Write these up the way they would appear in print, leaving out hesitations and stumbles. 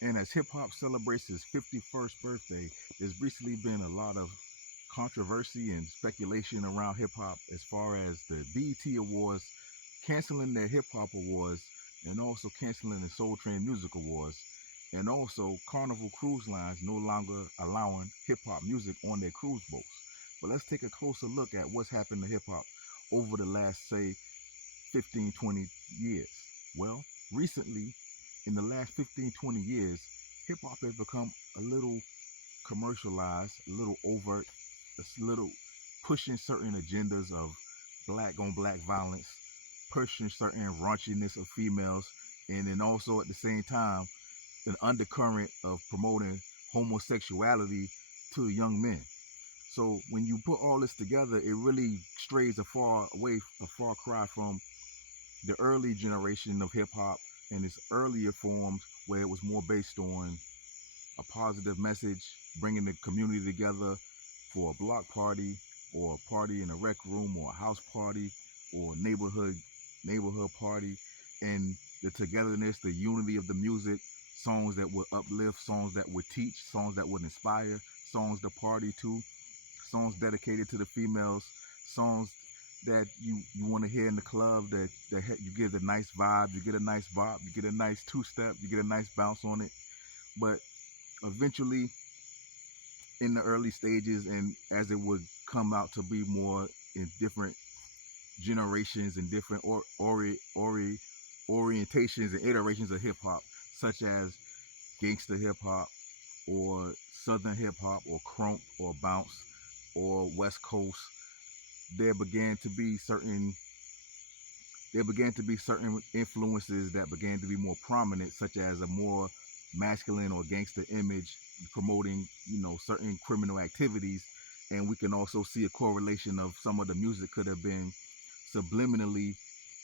And as hip hop celebrates its 51st birthday, there's recently been a lot of controversy and speculation around hip hop as far as the BET Awards canceling their hip hop awards and also canceling the Soul Train Music Awards, and also Carnival Cruise Lines no longer allowing hip hop music on their cruise boats. But let's take a closer look at what's happened to hip hop over the last, say, 15, 20 years. Well, recently, in the last 15, 20 years, hip hop has become a little commercialized, a little overt, a little pushing certain agendas of black on black violence, pushing certain raunchiness of females, and then also at the same time, an undercurrent of promoting homosexuality to young men. So when you put all this together, it really strays a far cry from the early generation of hip hop and its earlier forms where it was more based on a positive message, bringing the community together for a block party or a party in a rec room or a house party or a neighborhood party, and the togetherness, the unity of the music, songs that would uplift, songs that would teach, songs that would inspire, songs to party to, songs dedicated to the females, songs that you want to hear in the club that you get a nice vibe, you get a nice bop, you get a nice two-step, you get a nice bounce on it. But eventually, in the early stages, and as it would come out to be more in different generations and different orientations and iterations of hip hop, such as gangster hip hop or southern hip hop or crunk or bounce or west coast, there began to be certain influences that began to be more prominent, such as a more masculine or gangster image promoting, certain criminal activities. And we can also see a correlation of some of the music could have been subliminally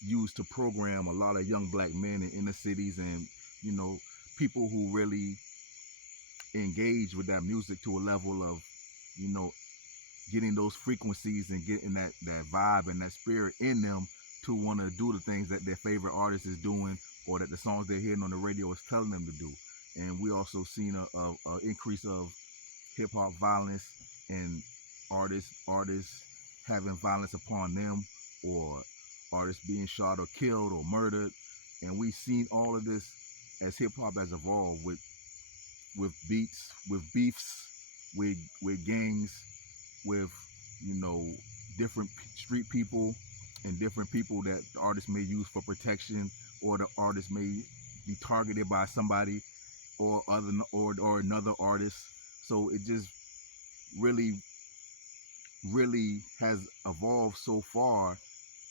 used to program a lot of young black men in inner cities, and people who really engage with that music to a level of getting those frequencies and getting that vibe and that spirit in them to want to do the things that their favorite artist is doing or that the songs they're hearing on the radio is telling them to do. And we also seen a increase of hip hop violence and artists having violence upon them, or artists being shot or killed or murdered. And we've seen all of this as hip hop has evolved with beats, with beefs, with gangs, with different street people and different people that the artist may use for protection, or the artist may be targeted by somebody or another artist. So it just really has evolved so far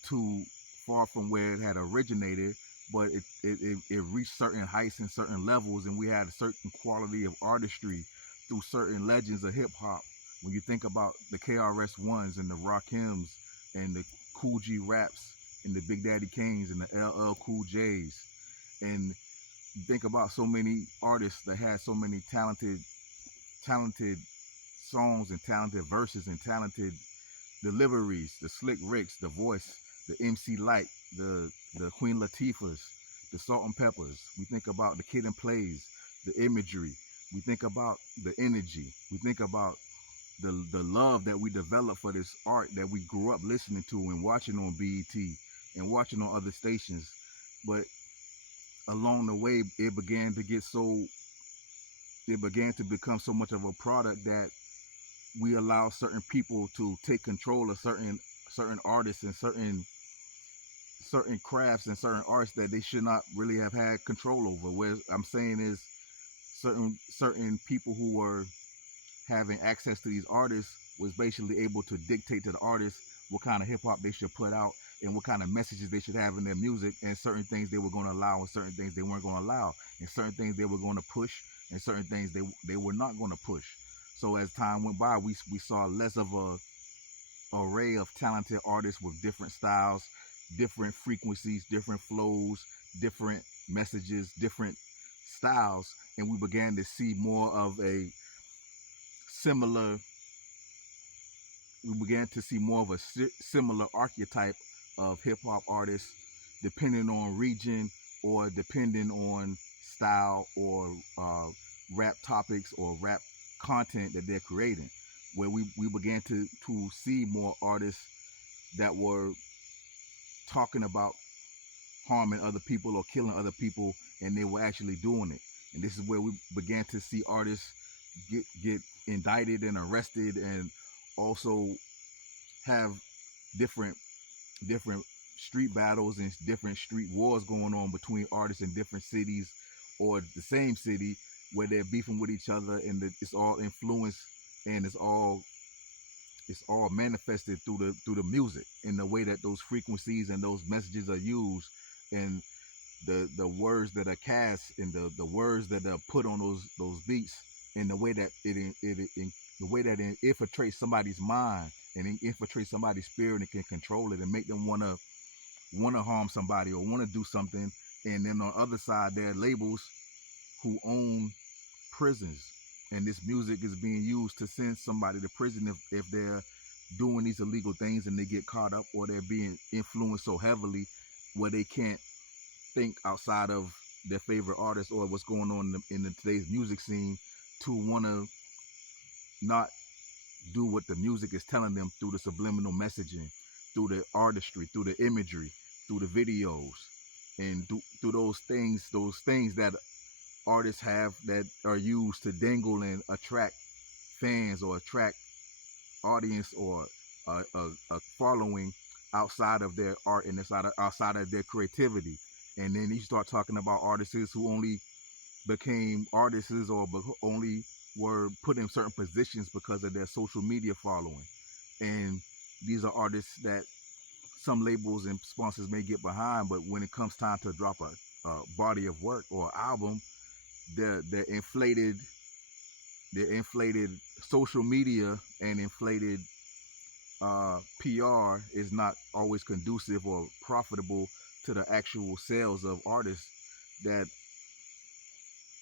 from where it had originated, but it reached certain heights and certain levels, and we had a certain quality of artistry through certain legends of hip hop. When you think about the KRS-Ones and the Rakims and the Cool G Raps and the Big Daddy Kanes and the LL Cool J's, and you think about so many artists that had so many talented songs and talented verses and talented deliveries, the Slick Ricks, the Voice, the MC Light, the Queen Latifahs, the Salt and Peppers. We think about the Kid and Plays, the imagery. We think about the energy. We think about the love that we developed for this art that we grew up listening to and watching on BET and watching on other stations. But along the way, it began to become so much of a product that we allow certain people to take control of certain artists and certain crafts and certain arts that they should not really have had control over. What I'm saying is certain people who were having access to these artists was basically able to dictate to the artists what kind of hip hop they should put out and what kind of messages they should have in their music, and certain things they were going to allow and certain things they weren't going to allow, and certain things they were going to push and certain things they were not going to push. So as time went by, we saw less of a array of talented artists with different styles, different frequencies, different flows, different messages, different styles, and we began to see more of a similar archetype of hip-hop artists, depending on region or depending on style or rap topics or rap content that they're creating, where we began to see more artists that were talking about harming other people or killing other people, and they were actually doing it. And this is where we began to see artists get indicted and arrested, and also have different street battles and different street wars going on between artists in different cities or the same city, where they're beefing with each other, and it's all influenced, and it's all manifested through the music and the way that those frequencies and those messages are used, and the words that are cast, and the words that are put on those beats, and the way that the way that it infiltrates somebody's mind and it infiltrates somebody's spirit and can control it and make them want to harm somebody or want to do something. And then on the other side, there are labels who own prisons, and this music is being used to send somebody to prison if they're doing these illegal things and they get caught up, or they're being influenced so heavily where they can't think outside of their favorite artist or what's going on in today's music scene, to want to not do what the music is telling them through the subliminal messaging, through the artistry, through the imagery, through the videos, and through those things that artists have that are used to dangle and attract fans or attract audience or a following outside of their art and outside of their creativity. And then you start talking about artists who only became artists or only were put in certain positions because of their social media following. And these are artists that some labels and sponsors may get behind, but when it comes time to drop a body of work or album, the inflated social media and inflated PR is not always conducive or profitable to the actual sales of artists. That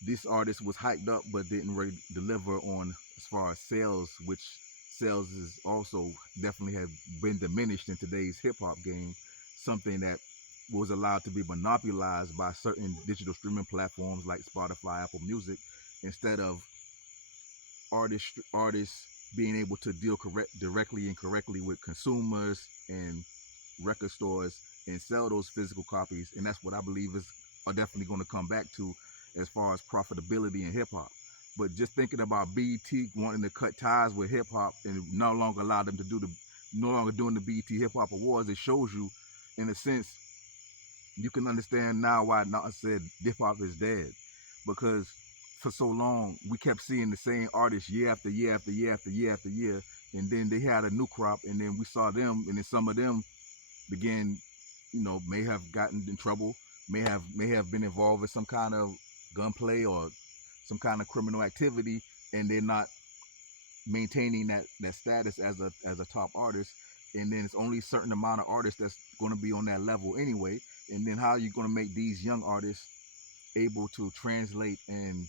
this artist was hyped up but didn't really deliver on as far as sales, which sales is also definitely has been diminished in today's hip-hop game, something that was allowed to be monopolized by certain digital streaming platforms like Spotify, Apple Music, instead of artists being able to deal directly and correctly with consumers and record stores and sell those physical copies. And that's what I believe are definitely going to come back to as far as profitability in hip-hop. But just thinking about BET wanting to cut ties with hip-hop and no longer allow them to no longer doing the BET Hip-Hop Awards, it shows you, in a sense, you can understand now why Nas said hip-hop is dead. Because for so long, we kept seeing the same artists year after year after year after year after year, and then they had a new crop, and then we saw them, and then some of them began, may have gotten in trouble, may have been involved in some kind of gunplay or some kind of criminal activity, and they're not maintaining that status as a top artist. And then it's only a certain amount of artists that's going to be on that level anyway. And then how are you going to make these young artists able to translate and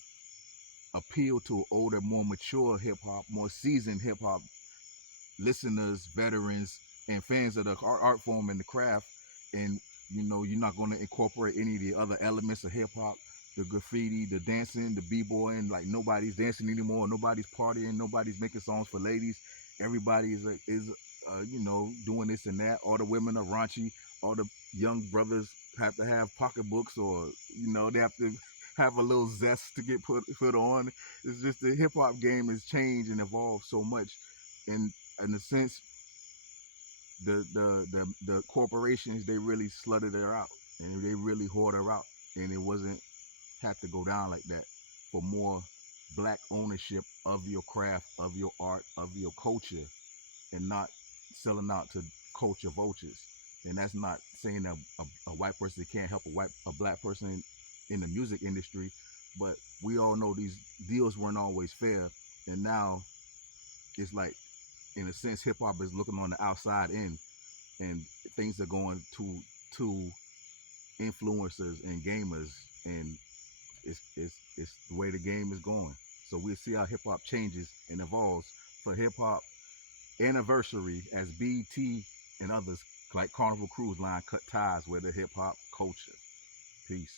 appeal to older, more mature hip-hop, more seasoned hip-hop listeners, veterans, and fans of the art form and the craft? And you're not going to incorporate any of the other elements of hip-hop, the graffiti, the dancing, the b-boying. Like, nobody's dancing anymore, nobody's partying, nobody's making songs for ladies. Everybody is doing this and that. All the women are raunchy, all the young brothers have to have pocketbooks, or they have to have a little zest to get put on. It's just the hip-hop game has changed and evolved so much, and in a sense, the corporations, they really slutted her out, and they really hoard her out, and it wasn't have to go down like that for more black ownership of your craft, of your art, of your culture, and not selling out to culture vultures. And that's not saying that a white person can't help a black person in the music industry, but we all know these deals weren't always fair, and now it's like, in a sense, hip-hop is looking on the outside in, and things are going to influencers and gamers, and it's the way the game is going. So we'll see how hip-hop changes and evolves. For hip-hop anniversary, as BET and others like Carnival Cruise Line cut ties with the hip-hop culture. Peace.